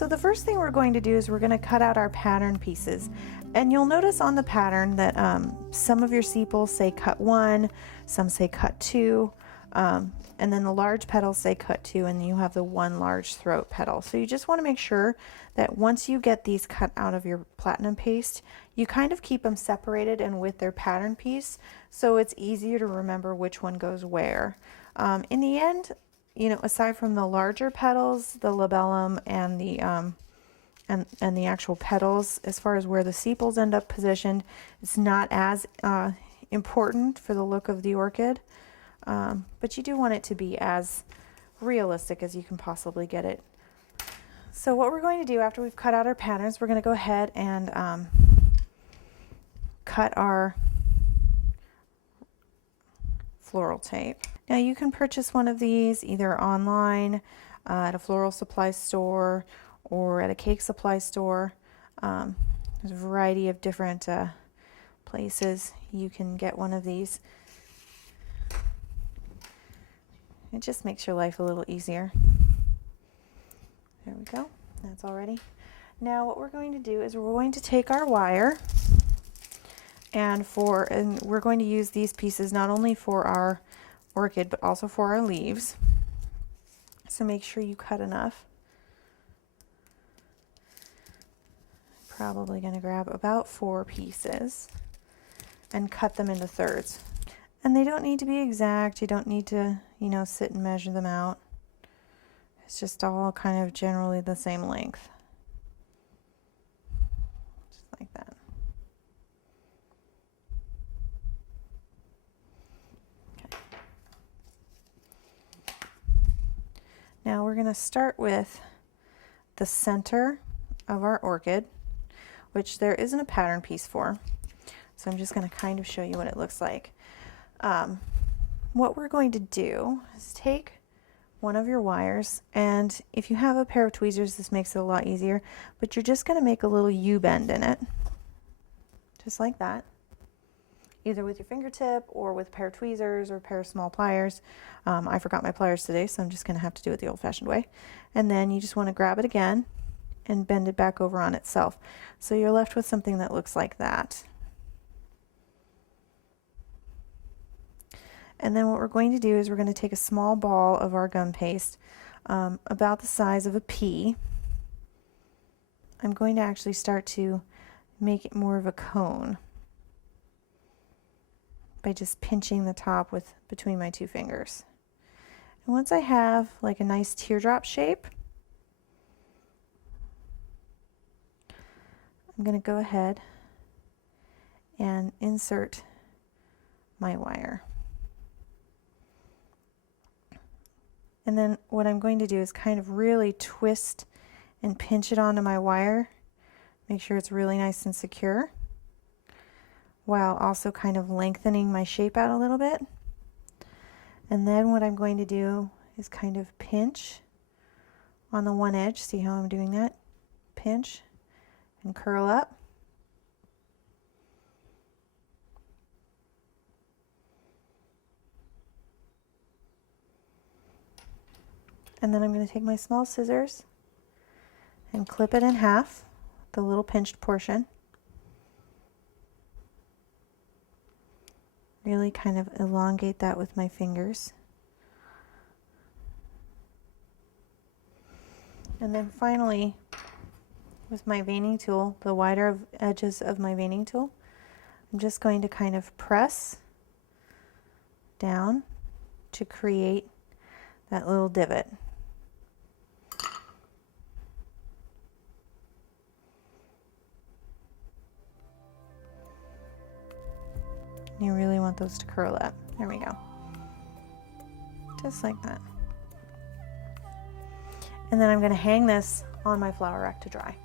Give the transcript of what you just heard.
So the first thing we're going to do is we're going to cut out our pattern pieces. And you'll notice on the pattern that some of your sepals say cut 1, some say cut 2, and then the large petals say cut 2, and you have the one large throat petal. So you just want to make sure that once you get these cut out of your platinum paste, you kind of keep them separated and with their pattern piece, so it's easier to remember which one goes where. In the end, you know, aside from the larger petals, the labellum and the actual petals, as far as where the sepals end up positioned, it's not as important for the look of the orchid, but you do want it to be as realistic as you can possibly get it. So what we're going to do after we've cut out our patterns, we're going to go ahead and cut our floral tape. Now you can purchase one of these either online at a floral supply store or at a cake supply store. There's a variety of different places you can get one of these. It just makes your life a little easier. There we go, that's all ready. Now what we're going to do is we're going to take our wire and we're going to use these pieces not only for our orchid but also for our leaves. So make sure you cut enough. Probably going to grab about 4 pieces and cut them into thirds. And they don't need to be exact. You don't need to, you know, sit and measure them out. It's just all kind of generally the same length. Just like that. Okay. Now we're going to start with the center of our orchid, which there isn't a pattern piece for. So I'm just going to kind of show you what it looks like. What we're going to do is take one of your wires, and if you have a pair of tweezers, this makes it a lot easier, but you're just going to make a little U-bend in it, just like that, either with your fingertip or with a pair of tweezers or a pair of small pliers. I forgot my pliers today, so I'm just going to have to do it the old-fashioned way. And then you just want to grab it again and bend it back over on itself. So you're left with something that looks like that. And then what we're going to do is we're going to take a small ball of our gum paste, about the size of a pea. I'm going to actually start to make it more of a cone by just pinching the top between my 2 fingers. And once I have like a nice teardrop shape, I'm going to go ahead and insert my wire. And then what I'm going to do is kind of really twist and pinch it onto my wire. Make sure it's really nice and secure, while also kind of lengthening my shape out a little bit. And then what I'm going to do is kind of pinch on the one edge. See how I'm doing that? Pinch and curl up. And then I'm going to take my small scissors and clip it in half, the little pinched portion. Really kind of elongate that with my fingers. And then finally, with my veining tool, the wider edges of my veining tool, I'm just going to kind of press down to create that little divot. You really want those to curl up. There we go. Just like that. And then I'm going to hang this on my flower rack to dry.